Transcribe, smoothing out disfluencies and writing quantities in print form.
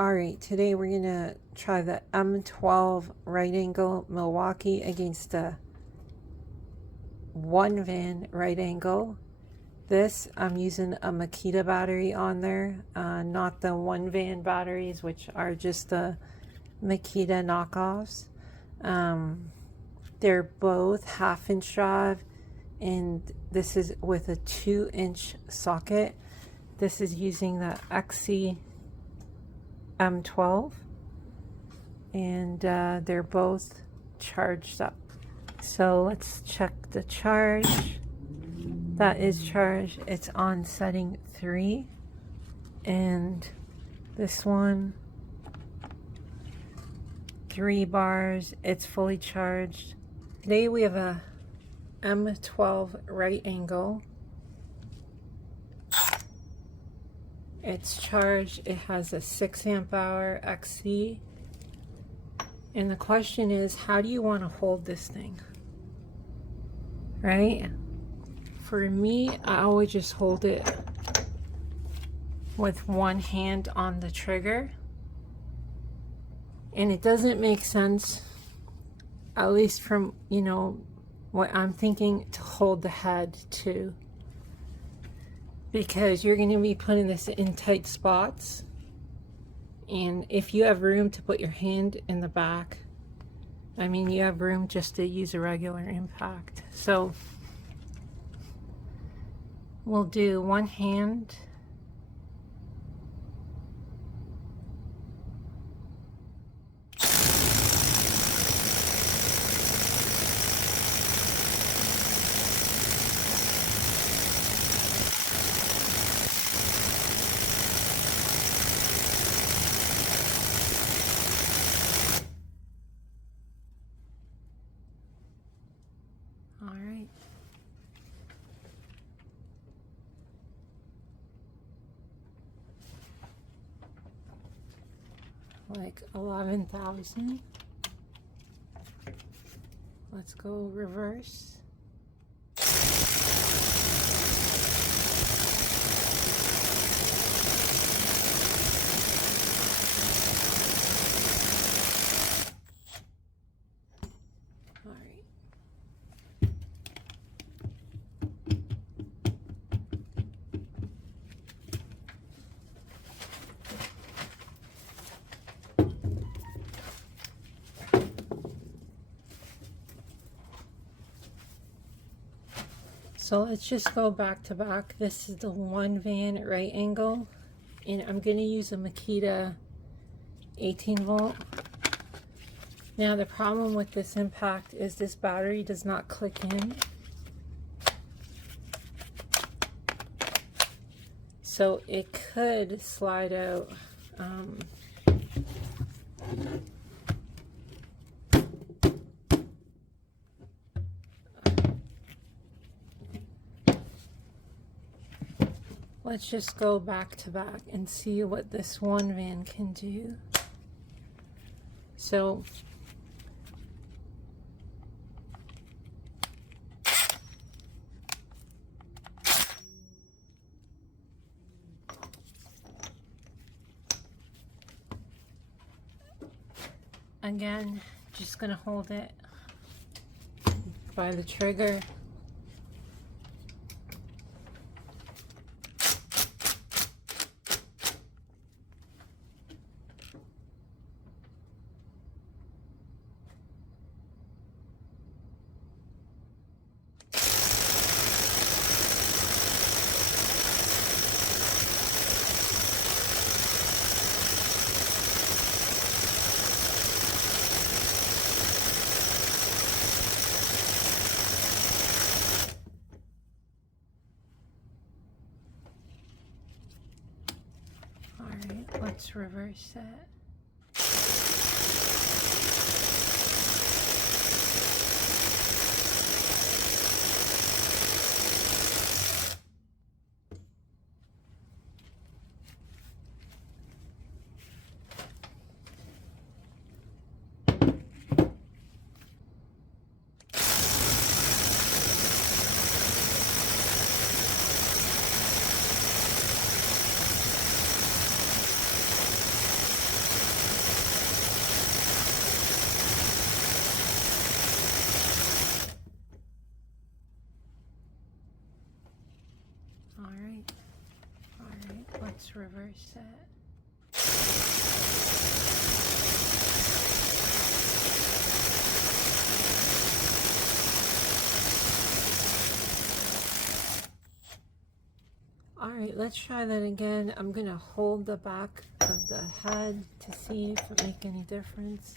Alright, today we're going to try the M12 right angle Milwaukee against the Onevan right angle. This, I'm using a Makita battery on there, not the Onevan batteries, which are just the Makita knockoffs. They're both 1/2-inch drive, and this is with a 2-inch socket. This is using the XC M12, and they're both charged up. So let's check the charge. That is charged. It's on setting 3, and this one 3 bars. It's fully charged. Today we have a M12 right angle. It's charged. It has a 6 amp hour XC. And the question is, how do you want to hold this thing? Right? For me, I always just hold it with one hand on the trigger. And it doesn't make sense, at least from, what I'm thinking, to hold the head too. Because you're going to be putting this in tight spots, and if you have room to put your hand in the back, I mean, you have room just to use a regular impact. So we'll do one hand. All right. Like 11,000. Let's go reverse. All right. So let's just go back to back. This is the Onevan right angle, and I'm going to use a Makita 18 volt. Now the problem with this impact is this battery does not click in. So it could slide out. Let's just go back to back and see what this Onevan can do. So again, just gonna hold it by the trigger. Alright, let's reverse that. just reverse that. Alright, let's try that again. I'm going to hold the back of the head to see if it makes any difference.